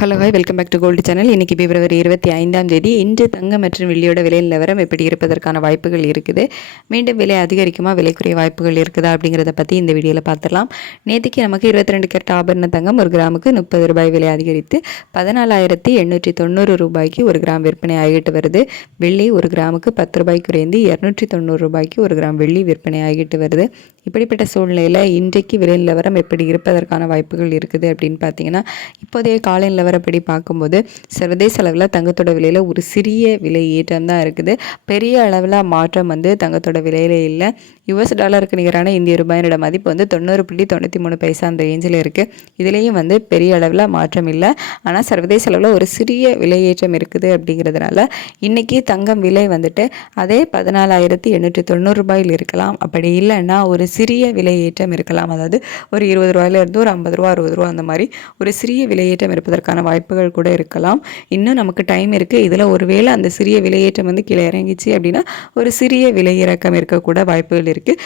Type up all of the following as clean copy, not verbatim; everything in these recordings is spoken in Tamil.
Hello hi welcome back to gold channel. இன்றைக்கி பிப்ரவரி 25ஆம் தேதி. இன்று தங்கம் மற்றும் வெள்ளியோட விலை நிலவரம் எப்படி இருப்பதற்கான வாய்ப்புகள் இருக்குது, மீண்டும் விலை அதிகரிக்குமா, விலைக்குரிய வாய்ப்புகள் இருக்குதா அப்படிங்கிறத பற்றி இந்த வீடியோவில் பார்த்துடலாம். நேற்றுக்கு நமக்கு 22 கேரட் ஆபரண தங்கம் ஒரு கிராமுக்கு 30 ரூபாய் விலை அதிகரித்து 14,890 ரூபாய்க்கு ஒரு கிராம் விற்பனை ஆகிட்டு வருது. வெள்ளி ஒரு கிராமுக்கு 10 ரூபாய் குறைந்து 290 ரூபாய்க்கு ஒரு கிராம் வெள்ளி விற்பனை ஆகிட்டு வருது. இப்படிப்பட்ட சூழ்நிலையில் இன்றைக்கு விலை நிலவரம் எப்படி இருப்பதற்கான வாய்ப்புகள் இருக்குது அப்படின்னு பார்த்தீங்கன்னா, இப்போதைய காலை நிலவரப்படி பார்க்கும்போது சர்வதேச அளவில் தங்கத்தோட விலையில் ஒரு சிறிய விலை ஏற்றம் தான் இருக்குது. பெரிய அளவில் மாற்றம் தங்கத்தோட விலையில் இல்லை. US டாலருக்கு நிகரான இந்திய ரூபாயினோட மதிப்பு 90.93 பைசா அந்த ரேஞ்சில் இருக்குது. இதுலேயும் பெரிய அளவில் மாற்றம் இல்லை. ஆனால் சர்வதேச அளவில் ஒரு சிறிய விலை ஏற்றம் இருக்குது. அப்படிங்கிறதுனால இன்றைக்கி தங்கம் விலை அதே 14,890 ரூபாயில் இருக்கலாம். அப்படி இல்லைன்னா ஒரு சிறிய விலை ஏற்றம் இருக்கலாம். அதாவது ஒரு 20 ரூபாயிலிருந்து ஒரு 50 ரூபா 60 ரூபா அந்த மாதிரி ஒரு சிறிய விலையேற்றம் இருப்பதற்கான வாய்ப்புகள் கூட இருக்கலாம். இன்னும் நமக்கு டைம் இருக்குது. இதில் ஒருவேளை அந்த சிறிய விலையேற்றம் கீழே இறங்கிச்சு அப்படின்னா ஒரு சிறிய விலை இறக்கம் இருக்கக்கூட வாய்ப்புகள் இருக்குது.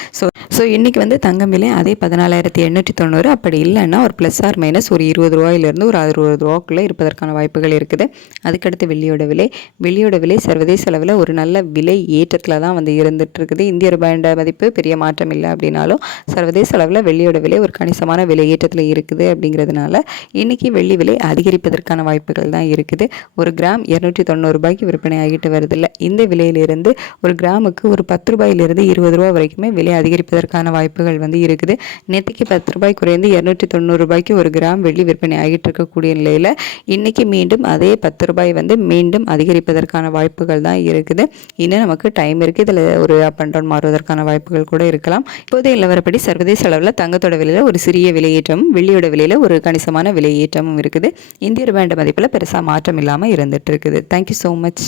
ஸோ இன்றைக்கி தங்கம் விலை அதே 14,890. அப்படி இல்லைன்னா ஒரு ப்ளஸ் ஆர் மைனஸ் ஒரு 20 ரூபாயிலிருந்து ஒரு 60 ரூபாக்குள்ளே இருப்பதற்கான வாய்ப்புகள் இருக்குது. அதுக்கடுத்து வெள்ளியோட விலை சர்வதேச அளவில் ஒரு நல்ல விலை ஏற்றத்தில் தான் இருந்துட்டு இருக்குது. இந்திய ரூபாயோட மதிப்பு பெரிய மாற்றம் இல்லை அப்படின்னாலும் சர்வதேச அளவில் வெள்ளியோட விலை ஒரு கணிசமான விலை ஏற்றத்தில் இருக்குது. அப்படிங்கிறதுனால இன்றைக்கி வெள்ளி விலை அதிகரிப்பதற்கான வாய்ப்புகள் தான் இருக்குது. ஒரு கிராம் 290 ரூபாய்க்கு விற்பனை ஆகிட்டு வருதில்லை. இந்த விலையிலிருந்து ஒரு கிராமுக்கு ஒரு 10 ரூபாயிலிருந்து 20 ரூபா வரைக்குமே விலை அதிகரிப்பதற்கான வாய்ப்புகள் இருக்குது. நேற்றுக்கு 10 ரூபாய் குறைந்து 290 ரூபாய்க்கு ஒரு கிராம் வெள்ளி விற்பனை ஆகிட்டு இருக்கக்கூடிய நிலையில் இன்றைக்கி மீண்டும் அதே 10 ரூபாய் மீண்டும் அதிகரிப்பதற்கான வாய்ப்புகள் தான் இருக்குது. இன்னும் நமக்கு டைம் இருக்குது. இதில் ஒரு அப் அண்ட் டவுன் மாறுவதற்கான வாய்ப்புகள் கூட இருக்கலாம். இப்போதைய நிலவரப்படி சர்வதேச அளவில் தங்கத்தோட விலையில் ஒரு சிறிய விலையேற்றமும் வெள்ளியோட விலையில் ஒரு கணிசமான விலையேற்றமும் இருக்குது. இந்திய ரூபாய் மதிப்பில் பெருசாக மாற்றம் இல்லாமல் இருந்துட்டு இருக்குது. Thank you so much.